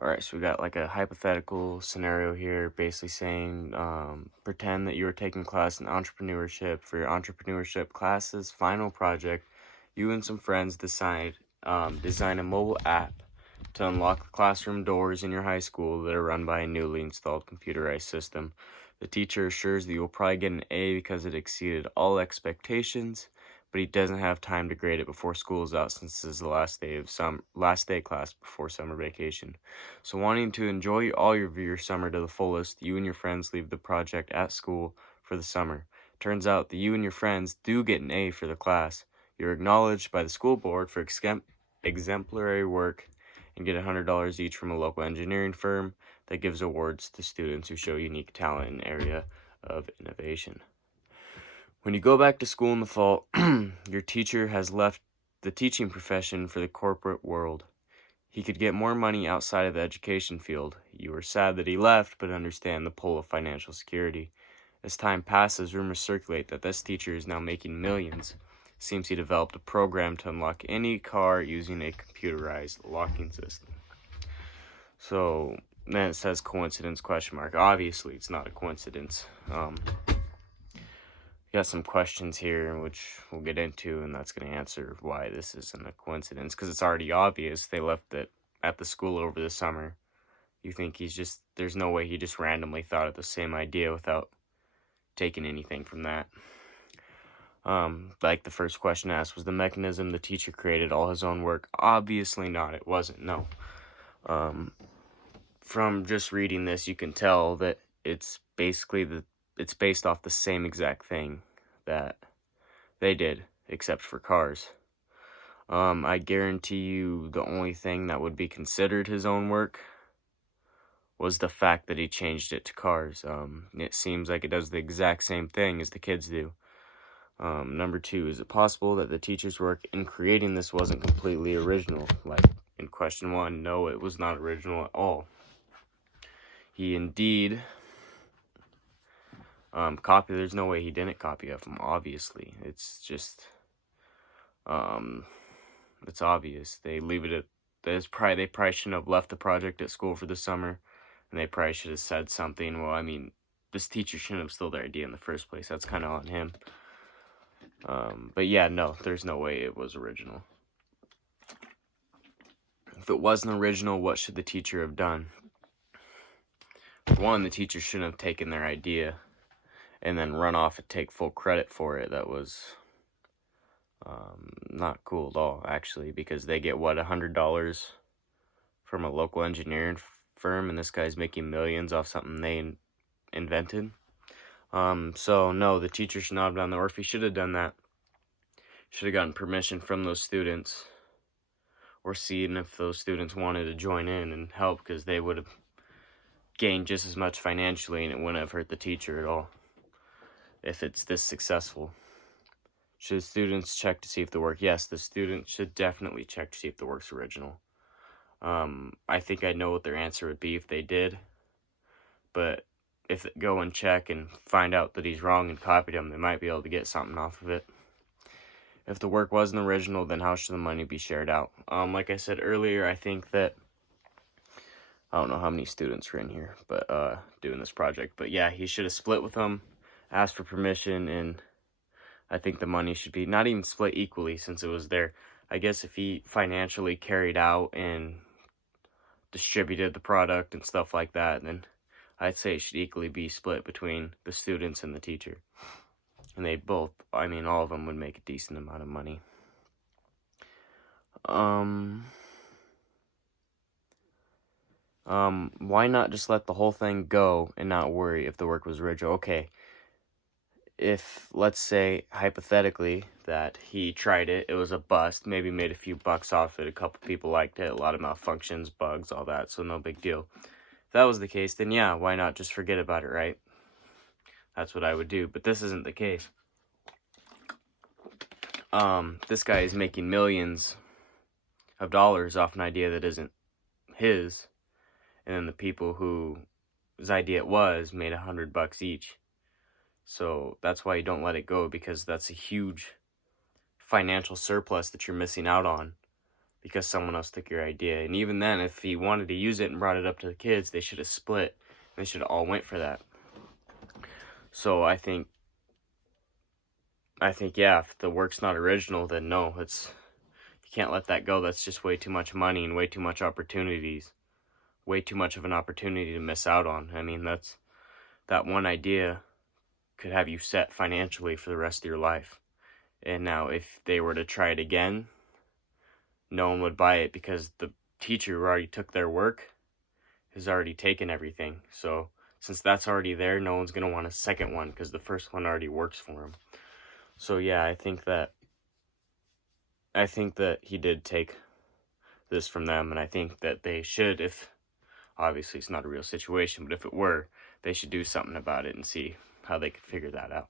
All right, so we got like a hypothetical scenario here, basically saying, pretend that you are taking class in entrepreneurship. For your entrepreneurship class's final project, you and some friends design a mobile app to unlock the classroom doors in your high school that are run by a newly installed computerized system. The teacher assures that you will probably get an A because it exceeded all expectations, but he doesn't have time to grade it before school is out since this is the last day of class before summer vacation. So wanting to enjoy all of your summer to the fullest, you and your friends leave the project at school for the summer. Turns out that you and your friends do get an A for the class. You're acknowledged by the school board for exemplary work and get $100 each from a local engineering firm that gives awards to students who show unique talent in an area of innovation. When you go back to school in the fall, your teacher has left the teaching profession for the corporate world. He could get more money outside of the education field. You are sad that he left, but understand the pull of financial security. As time passes, rumors circulate that this teacher is now making millions. Seems he developed a program to unlock any car using a computerized locking system. So then it says coincidence question mark. Obviously, it's not a coincidence. Got some questions here, which we'll get into, and that's going to answer why this isn't a coincidence, because it's already obvious they left it at the school over the summer. You think there's no way he just randomly thought of the same idea without taking anything from that. Like the first question asked, was the mechanism the teacher created all his own work? Obviously not, it wasn't, no. From just reading this, you can tell that it's based off the same exact thing that they did, except for cars. I guarantee you the only thing that would be considered his own work was the fact that he changed it to cars. It seems like it does the exact same thing as the kids do. Number 2, is it possible that the teacher's work in creating this wasn't completely original? Like in question 1, no, it was not original at all. He indeed there's no way he didn't copy of him, obviously. It's just, it's obvious. They probably shouldn't have left the project at school for the summer, and they probably should have said something. Well, I mean, this teacher shouldn't have stolen their idea in the first place. That's kind of on him. But yeah, no, there's no way it was original. If it wasn't original, what should the teacher have done? For one, the teacher shouldn't have taken their idea and then run off and take full credit for it. That was not cool at all, actually, because they get, $100 from a local engineering firm, and this guy's making millions off something they invented. So no, the teacher should not have done that, or if he should have done that, should have gotten permission from those students, or seen if those students wanted to join in and help, because they would have gained just as much financially, and it wouldn't have hurt the teacher at all if it's this successful. Should students check to see if the work? Yes, the students should definitely check to see if the work's original. I think I know what their answer would be if they did, but if they go and check and find out that he's wrong and copied him, they might be able to get something off of it. If the work wasn't original, then how should the money be shared out? Like I said earlier, I think that, I don't know how many students were in here, but doing this project, but yeah, he should have split with them, asked for permission, and I think the money should be not even split equally since it was there. I guess if he financially carried out and distributed the product and stuff like that, then I'd say it should equally be split between the students and the teacher. And they both, I mean, all of them would make a decent amount of money. Why not just let the whole thing go and not worry if the work was original? Okay, if, let's say, hypothetically, that he tried it, it was a bust, maybe made a few bucks off it, a couple people liked it, a lot of malfunctions, bugs, all that, so no big deal. If that was the case, then yeah, why not just forget about it, right? That's what I would do, but this isn't the case. This guy is making millions of dollars off an idea that isn't his, and then the people whose idea it was made $100 each. So that's why you don't let it go, because that's a huge financial surplus that you're missing out on, because someone else took your idea. And even then, if he wanted to use it and brought it up to the kids, they should have split. They should have all went for that. So I think, yeah, if the work's not original, then no, you can't let that go. That's just way too much money and way too much opportunities. Way too much of an opportunity to miss out on. I mean, that one idea could have you set financially for the rest of your life. And now if they were to try it again, no one would buy it because the teacher who already took their work has already taken everything. So since that's already there, no one's going to want a second one because the first one already works for him. So yeah, I think that he did take this from them, and I think that they should, if obviously it's not a real situation, but if it were, they should do something about it and see how they could figure that out.